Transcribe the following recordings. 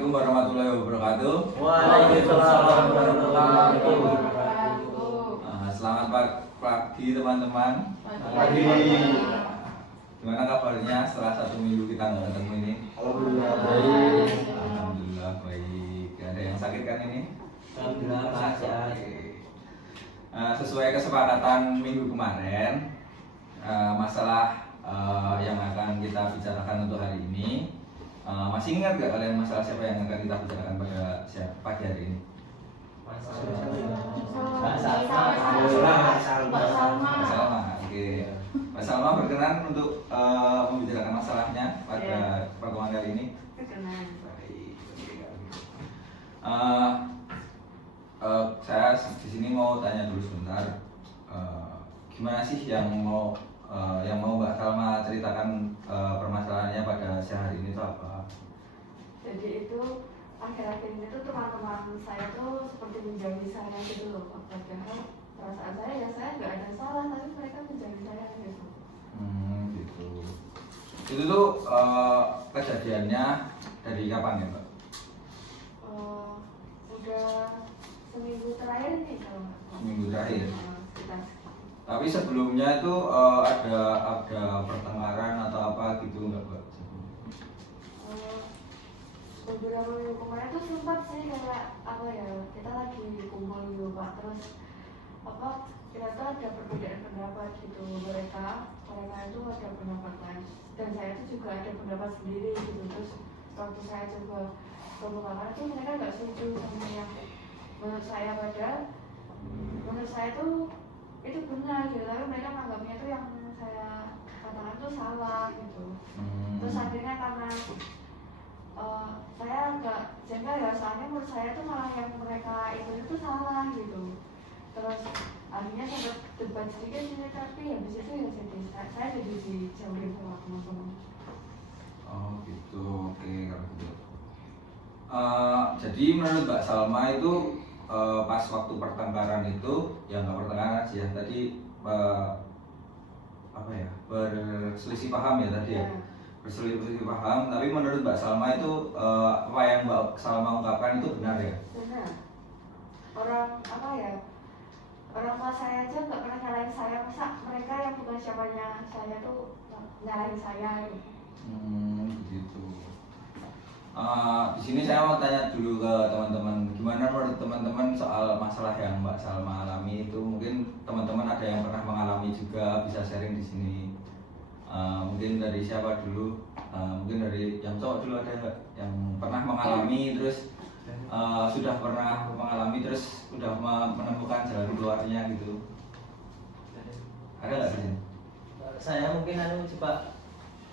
Assalamualaikum warahmatullahi wabarakatuh. Waalaikumsalam warahmatullahi wabarakatuh. Selamat pagi teman-teman. Pagi. Gimana kabarnya setelah 1 minggu kita nggak ketemu ini? Alhamdulillah baik. Alhamdulillah baik. Ada yang sakit kan ini? Alhamdulillah sehat. Sesuai kesepakatan minggu kemarin, masalah yang akan kita bicarakan untuk hari ini, masih ingat gak kalian masalah siapa yang akan kita bicarakan pada pagi hari ini? Mbak Salma. Oke. Mbak Salma berkenan untuk membicarakan masalahnya pada pertemuan kali ini. Berkenan. Baik. Saya di sini mau tanya dulu sebentar. Gimana sih yang mau Mbak Salma ceritakan permasalahannya pada siang hari ini itu apa? Jadi itu akhir-akhir ini tuh teman-teman saya tuh seperti menjauhi saya gitu loh. Padahal perasaan saya ya saya nggak ada salah, tapi mereka menjauhi saya gitu. Gitu. Itu tuh kejadiannya dari kapan ya, Mbak? Udah seminggu terakhir nih kalau nggak salah. Seminggu terakhir. Sekitar. Tapi sebelumnya itu ada pertengkaran atau apa gitu nggak, Mbak? Beberapa minggu kemarin tuh sempat sih kayak apa ya, kita lagi kumpul gitu Pak, terus apa kita tuh ada perbedaan pendapat gitu. Mereka itu ada pendapat lain dan saya tuh juga ada pendapat sendiri gitu. Terus waktu saya coba kemukakan tuh mereka nggak setuju sama yang menurut saya, padahal menurut saya tuh itu benar gitu, tapi mereka menganggapnya tuh yang saya katakan tuh salah gitu. Terus akhirnya karena saya agak jengkel ya, soalnya menurut saya tuh malah yang mereka itu salah gitu. Terus akhirnya sempat debat sedikit sih, tapi habis itu ya jadi saya jadi dijauhin sama teman-teman. Oh gitu, oke kalau gitu. Jadi menurut Mbak Salma itu pas waktu pertengkaran itu, ya nggak pertengkaran sih ya, tadi apa ya, berselisih paham ya tadi ya. Berselisih paham, tapi menurut Mbak Salma itu apa yang Mbak Salma ungkapkan itu benar ya? Benar. Orang apa ya, orang tua saya aja nggak pernah nyalain saya, masa mereka yang bukan siapanya saya tuh nyalain saya gitu. Begitu. Di sini saya mau tanya dulu ke teman-teman, gimana menurut teman-teman soal masalah yang Mbak Salma alami itu? Mungkin teman-teman ada yang pernah mengalami juga, bisa sharing di sini. Mungkin dari siapa dulu? Mungkin dari yang cowok dulu, ada nggak yang pernah mengalami terus sudah pernah mengalami terus sudah menemukan jalan keluarnya gitu? Ada nggak sih? Saya mungkin coba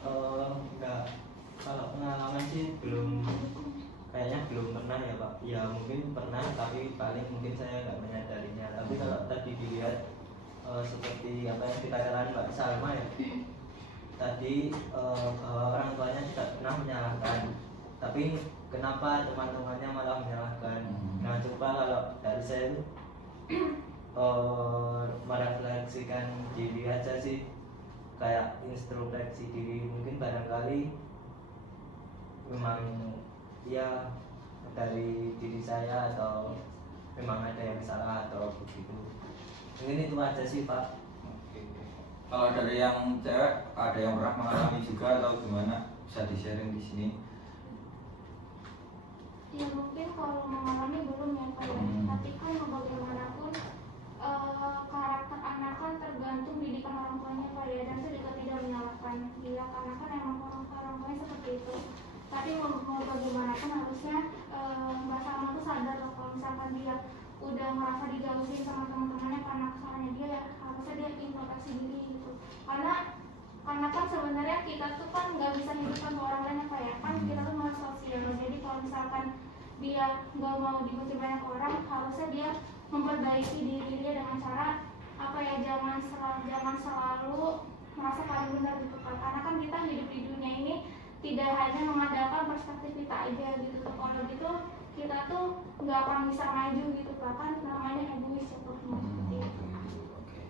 enggak, kalau pengalaman sih kayaknya belum pernah ya Pak. Ya mungkin pernah, tapi paling mungkin saya nggak menyadarinya. Tapi kalau tadi dilihat seperti apa yang dikatakan Mbak Salma ya, tadi bahwa orang tuanya tidak pernah menyalahkan, tapi kenapa teman-temannya malah menyalahkan. Nah coba kalau dari saya itu merefleksikan diri aja sih, kayak introspeksi diri. Mungkin barangkali memang ya dari diri saya, atau memang ada yang salah atau begitu. Mungkin itu aja sih Pak. Kalau dari yang cewek, ada yang pernah mengalami juga atau gimana? Bisa di-sharing di sini. Ya mungkin kalau mengalami belum ya Pak ya. Tapi kan bagaimanapun karakter anak kan tergantung didikan orang tuanya Pak ya. Dan saya juga tidak menyalahkan dia karena kan emang orang tuanya seperti itu. Tapi mau bagaimanapun harusnya Mbak Salma tuh sadar loh, kalau misalkan dia udah merasa dijauhin sama teman-temannya karena kesalahannya dia, ya harusnya dia introspeksi diri gitu. Karena kan sebenarnya kita tuh kan nggak bisa hidup tanpa orang lain ya Pak ya. Kan kita tuh makhluk sosial. Jadi kalau misalkan dia nggak mau dibenci banyak orang, harusnya dia memperbaiki diri dia dengan cara apa ya, jangan selalu merasa paling benar gitu Pak. Karena kan kita hidup di dunia ini tidak hanya mengandalkan perspektif kita aja gitu. Kalau gitu kita tuh nggak akan bisa maju gitu Pak, kan namanya egois ya Pak. Oke.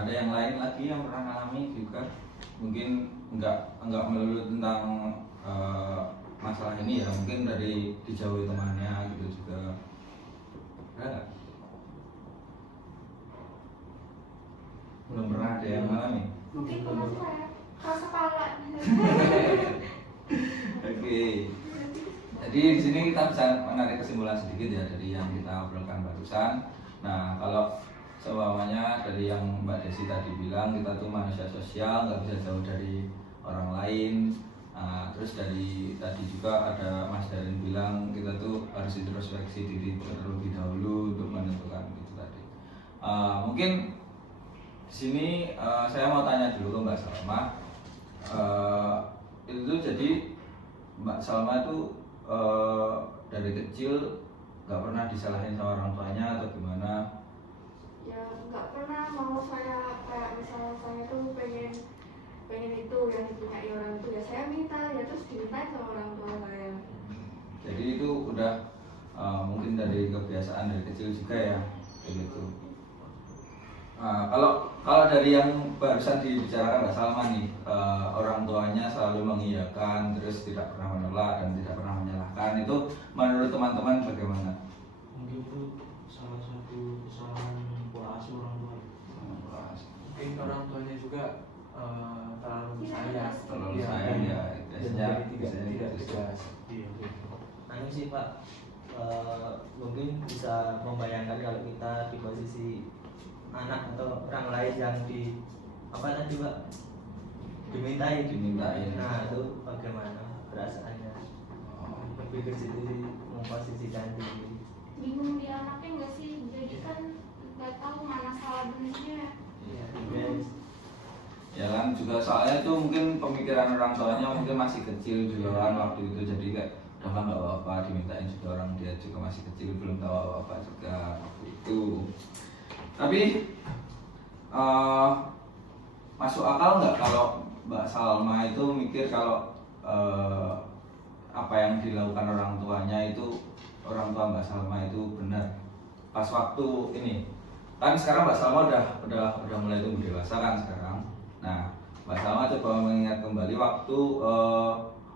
Ada yang lain lagi yang pernah mengalami juga? Mungkin nggak melulu tentang masalah ini ya mungkin dari dijauhi temannya gitu juga. Ada nggak? Belum pernah ada yang mengalami. Mungkin kalau saya keras kepala. Oke. Jadi di sini kita bisa menarik kesimpulan sedikit ya dari yang kita obrolkan barusan. Nah, kalau seumpamanya dari yang Mbak Desi tadi bilang, kita tuh manusia sosial, nggak bisa jauh dari orang lain. Nah, terus dari tadi juga ada Mas Darin bilang kita tuh harus introspeksi diri terlebih dahulu untuk menentukan itu tadi. Mungkin di sini saya mau tanya dulu ke Mbak Salma. Itu jadi Mbak Salma itu dari kecil nggak pernah disalahin sama orang tuanya atau gimana? Ya nggak pernah, mau saya kayak misalnya saya tuh pengen itu yang dipunyai orang itu ya saya minta, ya terus dimintain sama orang tua saya. Jadi itu udah mungkin dari kebiasaan dari kecil juga ya, begitu. Kalau dari yang barusan dibicarakan Mbak Salma nih, orang tuanya selalu mengiyakan, terus tidak pernah menolak dan tidak pernah menyalahkan, itu menurut teman-teman bagaimana? Mungkin itu salah satu kesalahan pola asuh orang tua. Mungkin orang tuanya juga terlalu sayang. Terlalu Iya. sayang ya, biasanya tidak gitu. tegas. Iya. Anu sih Pak, mungkin bisa membayangkan kalau kita di posisi anak atau orang lain yang di apa tadi Pak, dimintain. Nah itu bagaimana perasaannya? Lebih ke situ memposisikan diri. Bingung dia anaknya nggak sih? Jadi kan nggak tahu mana salah benernya. Iya, guys. Ya kan juga soalnya itu mungkin pemikiran orang tuanya mungkin masih kecil juga kan waktu itu, jadi kayak udah nggak apa-apa dimintain juga, orang dia juga masih kecil belum tahu apa-apa juga waktu itu. Tapi masuk akal nggak kalau Mbak Salma itu mikir kalau apa yang dilakukan orang tuanya itu, orang tua Mbak Salma itu benar pas waktu ini? Kan sekarang Mbak Salma udah mulai tumbuh dewasa kan sekarang. Nah, Mbak Salma coba mengingat kembali waktu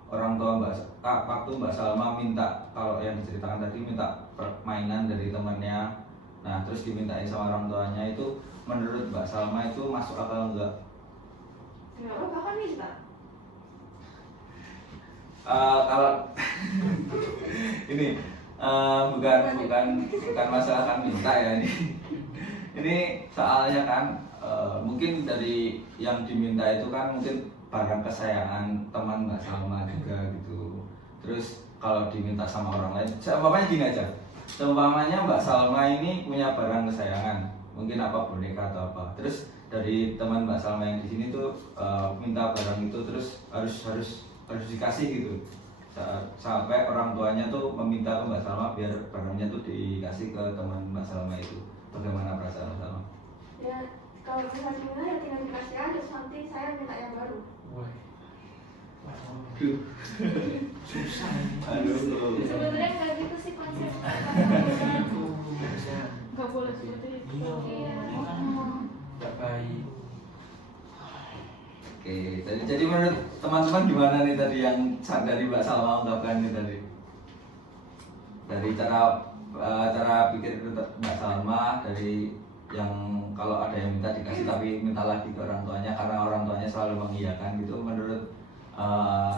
orang tua waktu Mbak Salma minta, kalau yang diceritakan tadi minta mainan dari temannya, nah terus dimintain sama orang tuanya, itu menurut Mbak Salma itu masuk akal enggak? Nggak apa kan minta. Kalau ini bukan masalah kan minta ya ini soalnya kan mungkin dari yang diminta itu kan mungkin barang kesayangan teman Mbak Salma juga gitu. Terus kalau diminta sama orang lain, seumpamanya gini aja, seumpamanya Mbak Salma ini punya barang kesayangan, mungkin apa boneka atau apa, terus dari teman Mbak Salma yang di sini tuh minta barang itu, terus harus dikasih gitu, sampai orang tuanya tuh meminta ke Mbak Salma biar barangnya tuh dikasih ke teman Mbak Salma itu, bagaimana perasaan Mbak Salma? Ya kalau bisa diminta ya tinggal dikasih aja, terus nanti saya minta yang baru. Wah. Aduh, susah. Aduh. Sebenarnya nggak gitu sih konsepnya. Nggak boleh seperti itu. Iya. Tidak baik. Oke, jadi menurut teman-teman gimana nih tadi yang dari Mbak Salma ungkapkan nih tadi? Dari cara pikir Mbak Salma, dari yang kalau ada yang minta dikasih tapi minta lagi ke orang tuanya karena orang tuanya selalu mengiyakan gitu, menurut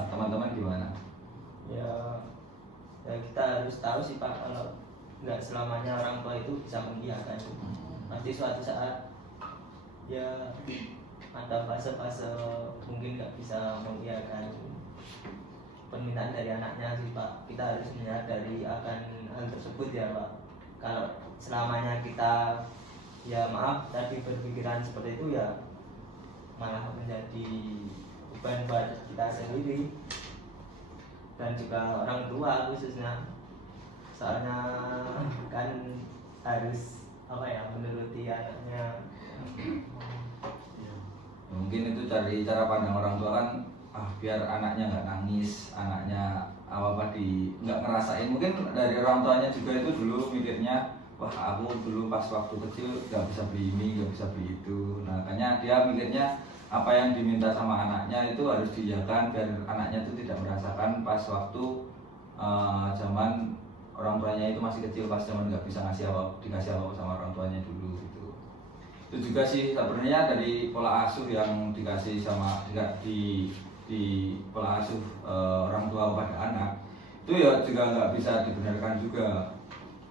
teman-teman gimana? Ya kita harus tahu sih Pak, kalau nggak selamanya orang tua itu bisa mengiyakan. Pasti suatu saat ya ada fase-fase mungkin nggak bisa mengiyakan permintaan dari anaknya sih Pak. Kita harus menyadari akan hal tersebut ya Pak. Kalau selamanya kita ya maaf tadi berpikiran seperti itu, ya malah menjadi beban buat kita sendiri dan juga orang tua khususnya, soalnya kan harus apa ya, menuruti anaknya. Mungkin itu dari cara pandang orang tua kan, biar anaknya nggak nangis, anaknya nggak ngerasain. Mungkin dari orang tuanya juga itu dulu mikirnya, wah aku dulu pas waktu kecil nggak bisa beli ini, nggak bisa beli itu. Nah makanya dia mikirnya apa yang diminta sama anaknya itu harus diiyakan biar anaknya itu tidak merasakan pas waktu zaman orang tuanya itu masih kecil, pas zaman nggak bisa dikasih apa sama orang tuanya dulu gitu. Itu juga sih sebenarnya dari pola asuh yang dikasih sama di pola asuh orang tua kepada anak itu ya juga nggak bisa dibenarkan juga.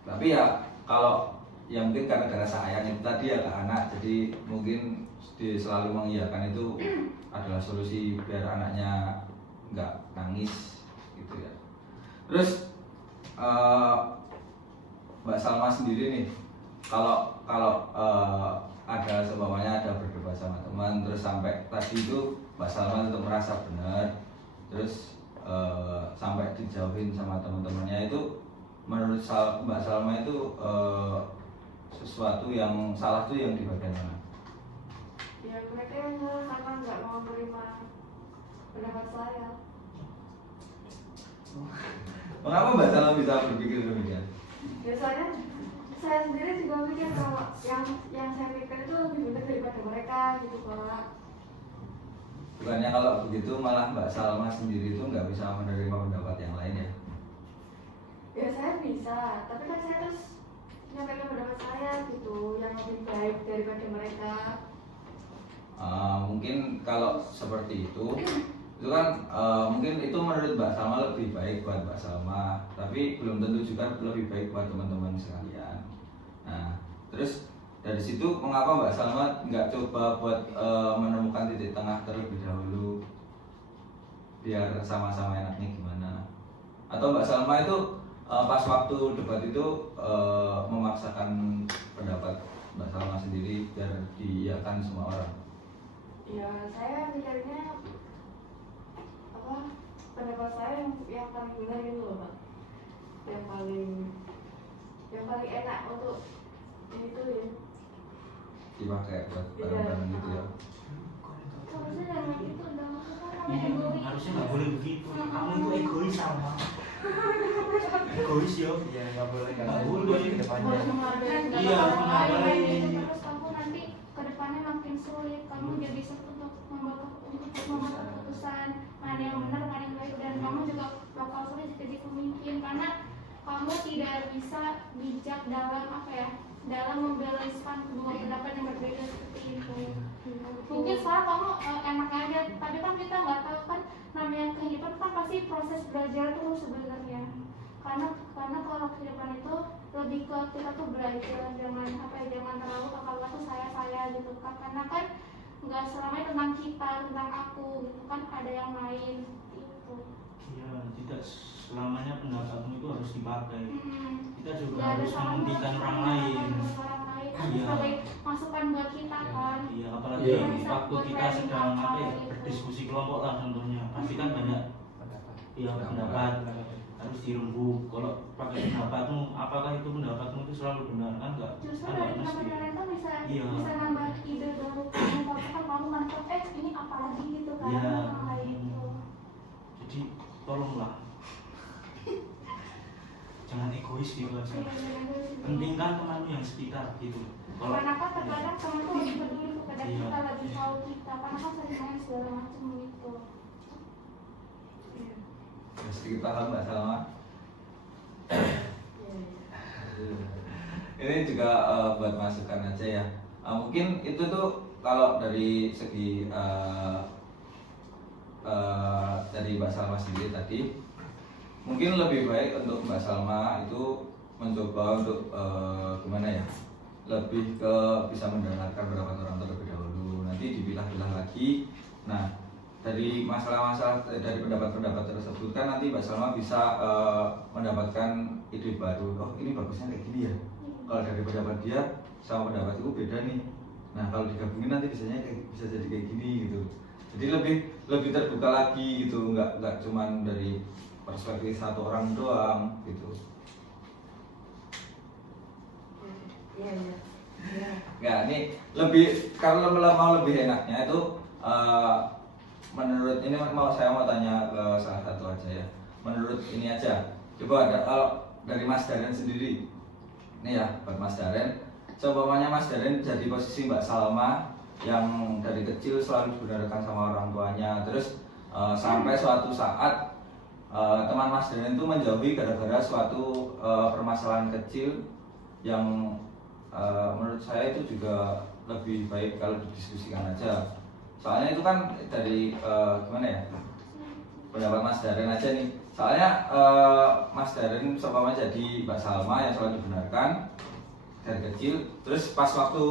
Tapi ya kalau yang mungkin karena rasa sayang itu tadi ya ke anak, jadi mungkin selalu mengiyakan itu adalah solusi biar anaknya nggak nangis gitu ya. Terus Mbak Salma sendiri nih, kalau ada seumpamanya ada berdebat sama teman terus sampai tadi itu Mbak Salma untuk merasa benar, terus sampai dijauhin sama teman-temannya, itu menurut Mbak Salma itu sesuatu yang salah tuh yang di bagian mana? Ya mereka yang salah karena nggak mau menerima pendapat saya. Mengapa Mbak Salma bisa berpikir demikian? Biasanya saya sendiri juga mikir kalau yang saya pikir itu lebih benar daripada mereka gitu Pak. Bukannya kalau begitu malah Mbak Salma sendiri itu nggak bisa menerima pendapat yang lain ya? Ya saya bisa, tapi kan saya terus menyampaikan pendapat saya gitu yang lebih baik daripada mereka. Mungkin kalau seperti itu kan mungkin itu menurut Mbak Salma lebih baik buat Mbak Salma, tapi belum tentu juga lebih baik buat teman-teman sekalian. Nah, terus dari situ mengapa Mbak Salma nggak coba buat menemukan titik tengah terlebih dahulu biar sama-sama enaknya gimana? Atau Mbak Salma itu pas waktu debat itu memaksakan pendapat Mbak Salma sendiri biar diiyakan semua orang? Ya saya mikirnya pendapat saya yang paling benar gitu loh Pak, yang paling enak untuk itu ya dipakai buat barang-barang gitu ya. Harusnya jangan gitu dong, kan egois. Harusnya nggak boleh begitu. Kamu itu egois sama. Egois yo. Iya, nggak boleh boleh. ke depannya. Dan Iya, kalau nggak kamu boleh. gitu terus kamu nanti kedepannya makin sulit. Kamu jadi untuk membuat keputusan mana yang benar, mana yang baik, dan kamu juga bakal sulit jadi pemimpin karena kamu tidak bisa bijak dalam dalam membalancekan kedua pendapat yang berbeda seperti itu. Mungkin sekarang kamu enak aja, tapi kan kita nggak tahu kan, namanya kehidupan kan pasti proses belajar terus sebenarnya. Karena kalau kehidupan itu lebih ke kita tuh belajar, jangan terlalu kakak tuh saya gitu kan, karena kan nggak selamanya tentang kita, tentang aku gitu kan, ada yang lain gitu. Iya, tidak selamanya pendapatmu itu harus dipakai. Kita juga Nggak ada harus salah menghentikan buat orang kita, lain. orang lain kan Iya. sebagai masukan buat kita kan. Iya, apalagi Iya. waktu kita sedang berdiskusi kelompok lah contohnya, pasti kan banyak pendapat harus dirembuk. Kalau pakai pendapatmu, apakah itu pendapatmu itu selalu benar kan enggak? Justru Kan dari nggak mesti. pendapat kalian tuh Iya. bisa nambah ide baru kamu, kan kamu mantap ini apa lagi gitu kan. Iya. Kayak gitu. Jadi tolonglah jangan egois gitu aja. Pentingkan temanmu yang sekitar gitu. Karena kan terkadang teman tuh lebih peduli kepada Iya. kita, lebih tahu kita, karena kan sering main segala macam gitu. Ya, sedikit paham Mbak Salma. Ini juga buat masukan aja ya. Mungkin itu tuh kalau dari segi dari Mbak Salma sendiri tadi, mungkin lebih baik untuk Mbak Salma itu mencoba untuk gimana ya, lebih ke bisa mendengarkan pendapat orang terlebih dahulu, nanti dipilah-pilah lagi. Nah, dari masalah-masalah dari pendapat-pendapat tersebut kan nanti Mbak Salma bisa mendapatkan ide baru. Oh, ini bagusnya kayak gini ya. Kalau dari pendapat dia sama pendapatku beda nih. Nah, kalau digabungin nanti bisa jadi kayak gini gitu. Jadi lebih terbuka lagi gitu, nggak cuman dari perspektif satu orang doang gitu. Iya. Nggak, ini lebih kalau mau lebih enaknya itu menurut ini saya mau tanya ke salah satu aja ya. Menurut ini aja, coba kalau dari Mas Daren sendiri, ini ya buat Mas Daren. Seumpamanya Mas Daren jadi posisi Mbak Salma, yang dari kecil selalu dibenarkan sama orang tuanya, terus sampai suatu saat teman Mas Daren itu menjauhi gara-gara suatu permasalahan kecil yang menurut saya itu juga lebih baik kalau didiskusikan aja. Soalnya itu kan dari gimana ya, pendapat Mas Daren aja nih. Soalnya Mas Daren seumpama jadi Mbak Salma yang selalu dibenarkan dari kecil, terus pas waktu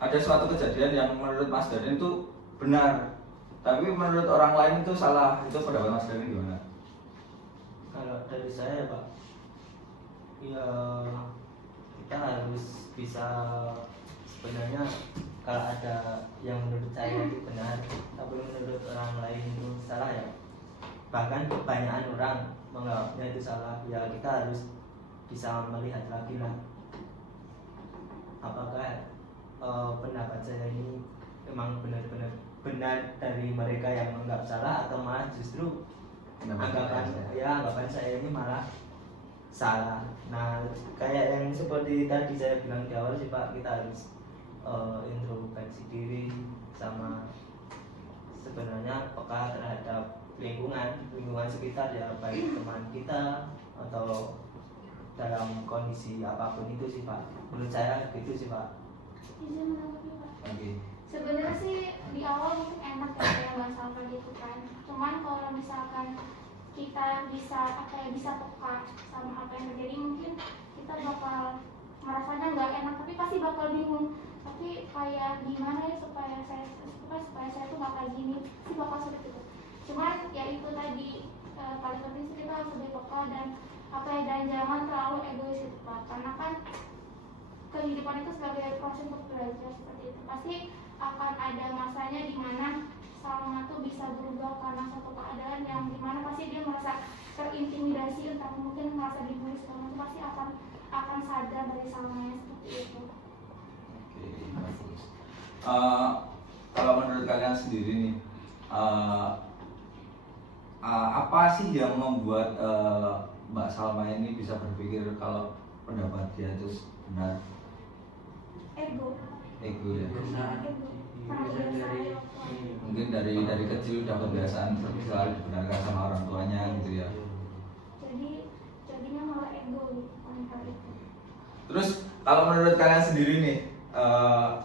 ada suatu kejadian yang menurut Mas Daren itu benar, tapi menurut orang lain itu salah, itu pendapat Mas Daren gimana? Kalau dari saya Pak, ya kita harus bisa, sebenarnya kalau ada yang menurut saya itu benar tapi menurut orang lain itu salah ya, bahkan kebanyakan orang menganggapnya itu salah, ya kita harus bisa melihat lagi lah apakah pendapat saya ini memang benar-benar benar dari mereka yang menganggap salah, atau malah justru anggapan saya ini malah salah. Nah, kayak yang seperti tadi saya bilang di awal sih Pak, kita harus introspeksi diri, sama sebenarnya peka terhadap lingkungan sekitar ya, baik teman kita atau dalam kondisi apapun itu sih Pak. Menurut saya gitu sih Pak. Izin menanggapi Pak. Oke. Sebenarnya sih di awal mungkin enak ya kayak Mbak Salma gitu kan. Cuman kalau misalkan kita bisa bisa peka sama apa yang terjadi, mungkin kita bakal merasanya nggak enak, tapi pasti bakal bingung. Tapi kayak gimana ya supaya saya tuh nggak kayak gini, sih bakal sulit gitu. Cuman ya itu tadi paling penting sih kita harus lebih peka dan dan jangan terlalu egois gitu Pak. Karena kan kehidupan itu sebagai proses untuk belajar seperti itu. Pasti akan ada masanya di mana Salma tuh bisa berubah karena satu keadaan yang dimana pasti dia merasa terintimidasi, entah mungkin merasa dibully segala macam, pasti akan sadar dari Salmanya seperti itu. Oke, bagus. Kalau menurut kalian sendiri nih, apa sih yang membuat Mbak Salma ini bisa berpikir kalau pendapat dia itu benar? Ego. Ego ya. Mungkin Dari dari kecil udah kebiasaan selalu dibenarkan sama orang tuanya gitu ya. Jadinya malah ego gitu hal itu. Terus kalau menurut kalian sendiri nih,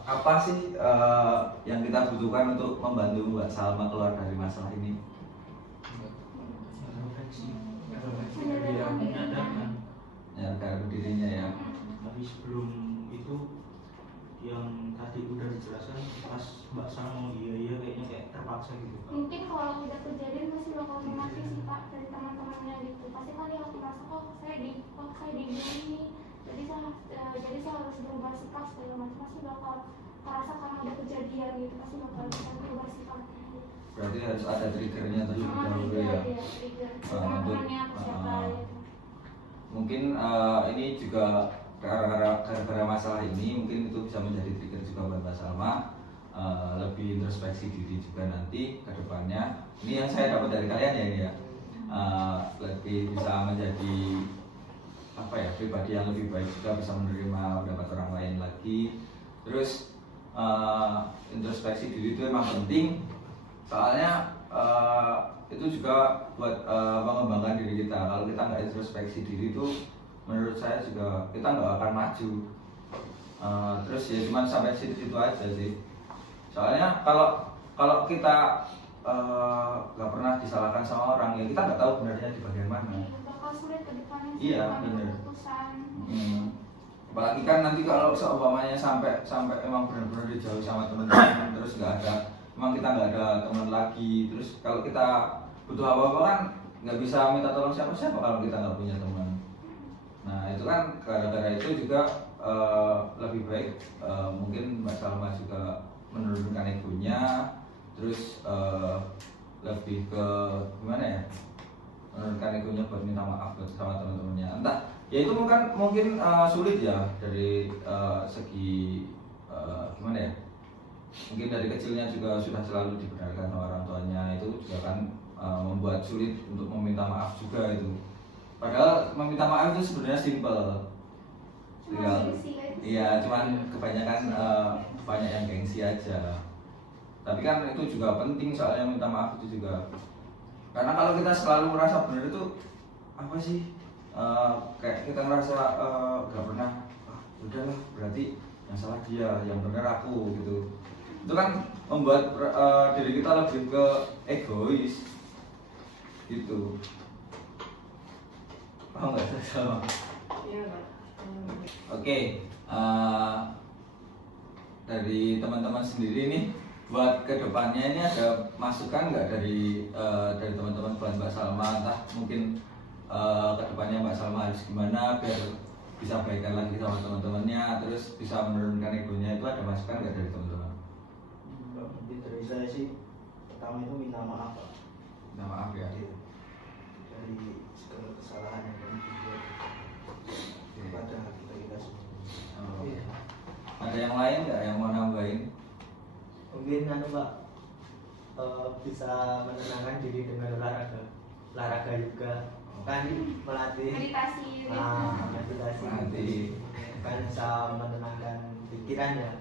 apa sih yang kita butuhkan untuk membantu Mbak Salma keluar dari masalah ini? Menyadarkan dirinya ya. Tapi sebelum itu yang tadi udah dijelaskan, pas Mbak Salma iya kayaknya kayak terpaksa gitu. Mungkin kalau udah kejadian pasti bakal mati sih Pak dari teman-temannya gitu. Pasti kan dia merasa saya dibully nih, jadi saya harus berubah sikap segala macam. Pasti bakal merasa karena ada kejadian gitu, pasti bakal bisa berubah sikap gitu. Berarti harus ada triggernya terlebih dahulu ya. Trigger teman-temannya atau siapa gitu. Mungkin ini juga gara-gara masalah ini mungkin itu bisa menjadi trigger juga buat Mbak Salma, lebih introspeksi diri juga nanti ke depannya. Ini yang saya dapat dari kalian ya ini ya, lebih bisa menjadi apa ya, pribadi yang lebih baik juga, bisa menerima pendapat orang lain lagi. Terus introspeksi diri itu memang penting, soalnya itu juga buat mengembangkan diri kita. Kalau kita nggak introspeksi diri itu menurut saya juga kita nggak akan maju. Terus ya cuman sampai situ aja sih. Soalnya kalau kita nggak pernah disalahkan sama orang, ya kita nggak tahu benarnya di bagian mana. Bakal sulit ke depannya Iya, mengambil bener. keputusan. Apalagi kan nanti kalau seumpamanya sampai emang benar-benar dijauh sama teman-teman, terus emang kita nggak ada teman lagi. Terus kalau kita butuh apa-apa kan nggak bisa minta tolong siapa-siapa kalau kita nggak punya teman. Nah itu kan gara-gara itu juga lebih baik mungkin Mbak Salma juga menurunkan egonya, terus lebih ke gimana ya, menurunkan egonya buat minta maaf buat sama teman-temannya. Entah ya itu mungkin sulit ya dari segi gimana ya, mungkin dari kecilnya juga sudah selalu dibenarkan sama orang tuanya, itu juga kan membuat sulit untuk meminta maaf juga itu. Padahal meminta maaf itu sebenarnya simpel, tinggal iya, cuman kebanyakan banyak yang gengsi aja. Tapi kan itu juga penting, soalnya minta maaf itu juga. Karena kalau kita selalu merasa benar itu apa sih? Kayak kita ngerasa gak pernah, udahlah berarti yang salah dia, yang benar aku gitu. Itu kan membuat diri kita lebih ke egois gitu. Paham nggak sama? Iya Pak. Oke, dari teman-teman sendiri nih, buat kedepannya ini ada masukan nggak dari teman-teman buat Mbak Salma? Entah mungkin kedepannya Mbak Salma harus gimana biar bisa baikkan lagi sama teman-temannya, terus bisa menurunkan egonya, itu ada masukan nggak dari teman-teman? Mungkin dari saya sih pertama itu minta maaf Pak. Minta maaf ya. Iya. Dari segala kesalahan yang kami buat kepada kita semua. Oh. Iya. Ada yang lain nggak yang mau nambahin? Mungkin Pak, bisa menenangkan diri dengan olahraga juga kan, melatih meditasi gitu. meditasi Melatih. kan bisa menenangkan pikiran ya.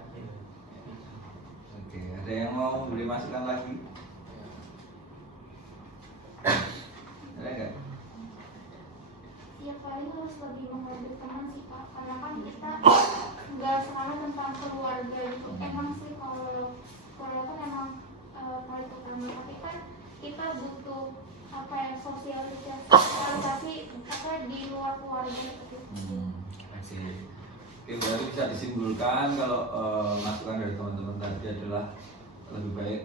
Oke, ada yang mau beri masukan lagi? Ada nggak? Ya paling harus lebih menghargai teman sih Pak, karena kan kita nggak selalu tentang keluarga gitu. Emang sih kalau keluarga kan emang paling utama, tapi kan kita butuh apa ya, sosialisasi apa di luar keluarga gitu. Asik. Oke, berarti bisa disimpulkan kalau masukan dari teman-teman tadi adalah lebih baik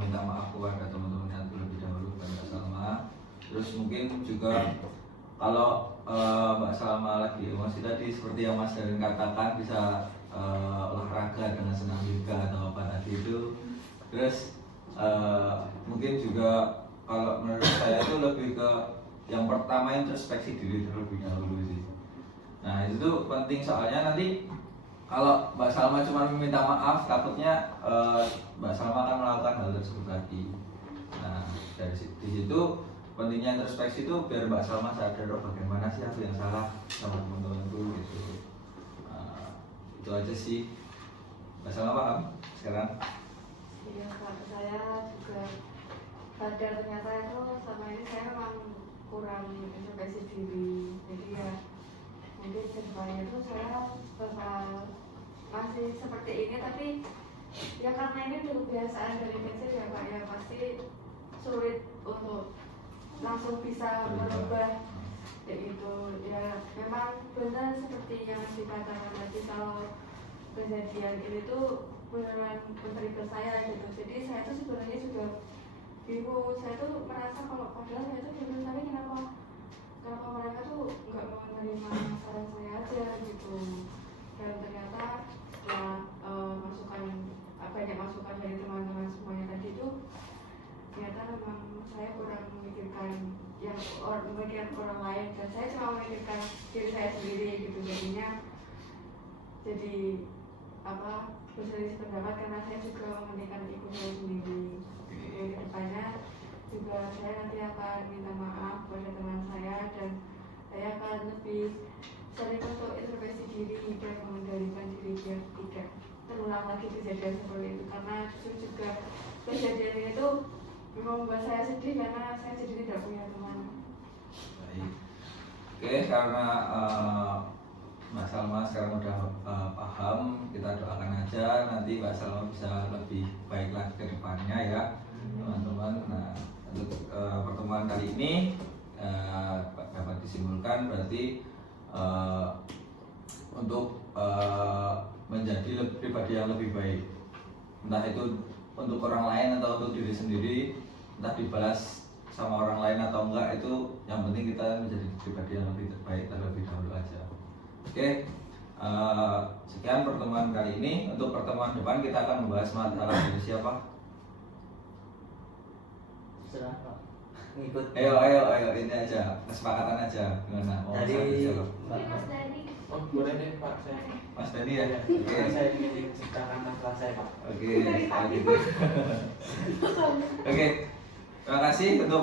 minta maaf kepada teman-teman yang terlebih dahulu kepada Mbak Salma. Terus mungkin juga kalau Mbak Salma lagi emosi tadi, seperti yang Mas Darin katakan, bisa olahraga dengan senam yoga atau apa tadi itu. Terus mungkin juga kalau menurut saya itu lebih ke yang pertama, introspeksi diri terlebih dahulu sih. Nah itu tuh penting, soalnya nanti kalau Mbak Salma cuma meminta maaf, takutnya Mbak Salma akan melakukan hal tersebut lagi. Nah di situ pentingnya introspeksi itu biar Mbak Salma sadar, oh bagaimana sih aku yang salah sama teman-temanku gitu. Itu aja sih. Mbak Salma paham sekarang? Iya Kak, saya juga sadar ternyata itu sama ini saya memang kurang introspeksi diri. Jadi ya mungkin kedepannya itu saya bakal masih seperti ini, tapi ya karena ini udah kebiasaan dari kecil ya Pak, ya pasti sulit untuk langsung bisa merubah kayak gitu. Ya memang benar seperti yang dikatakan tadi, kalau kejadian ini tuh beneran men-trigger saya gitu. Jadi saya tuh sebenarnya juga bingung, saya tuh merasa kalau padahal saya tuh bingung, tapi kenapa mereka tuh nggak mau menerima saran saya aja gitu. Dan ternyata setelah banyak masukan dari teman-teman semuanya tadi tuh, ternyata memang saya kurang memikirkan orang lain, dan saya cuma memikirkan diri saya sendiri gitu. Jadinya jadi berselisih pendapat karena saya juga mementingkan ego saya sendiri. Jadi kedepannya juga saya nanti akan minta maaf kepada teman saya, dan saya akan lebih sering untuk introspeksi diri dan mengendalikan diri biar tidak terulang lagi kejadian seperti itu. Karena juga kejadian ini tuh membuat saya sedih karena saya jadi tidak punya teman. Baik. Oke, karena Mbak Salma sekarang udah paham, kita doakan aja nanti Mbak Salma bisa lebih baik lagi ke depannya ya teman-teman. Nah untuk pertemuan kali ini dapat disimpulkan berarti untuk menjadi pribadi yang lebih baik, entah itu untuk orang lain atau untuk diri sendiri, entah dibalas sama orang lain atau enggak, itu yang penting kita menjadi pribadi yang lebih baik terlebih dahulu aja. Oke, sekian pertemuan kali ini. Untuk pertemuan depan kita akan membahas masalah dari siapa? Serah Pak, ngikut. Ayo ini aja, kesepakatan aja. Gimana? Mau Dari saya siapa? Mungkin Mas Dani. Oh boleh deh Pak, saya Mas Dani ya? Oke. saya ingin menceritakan masalah saya Pak. Oke, kalau gitu. Oke, terima kasih untuk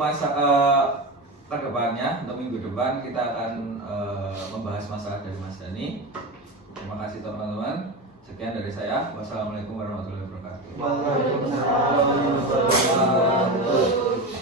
kedepannya, untuk minggu depan kita akan membahas masalah dari Mas Dani. Terima kasih teman-teman. Sekian dari saya. Wassalamualaikum warahmatullahi wabarakatuh. Waalaikumsalam warahmatullahi wabarakatuh.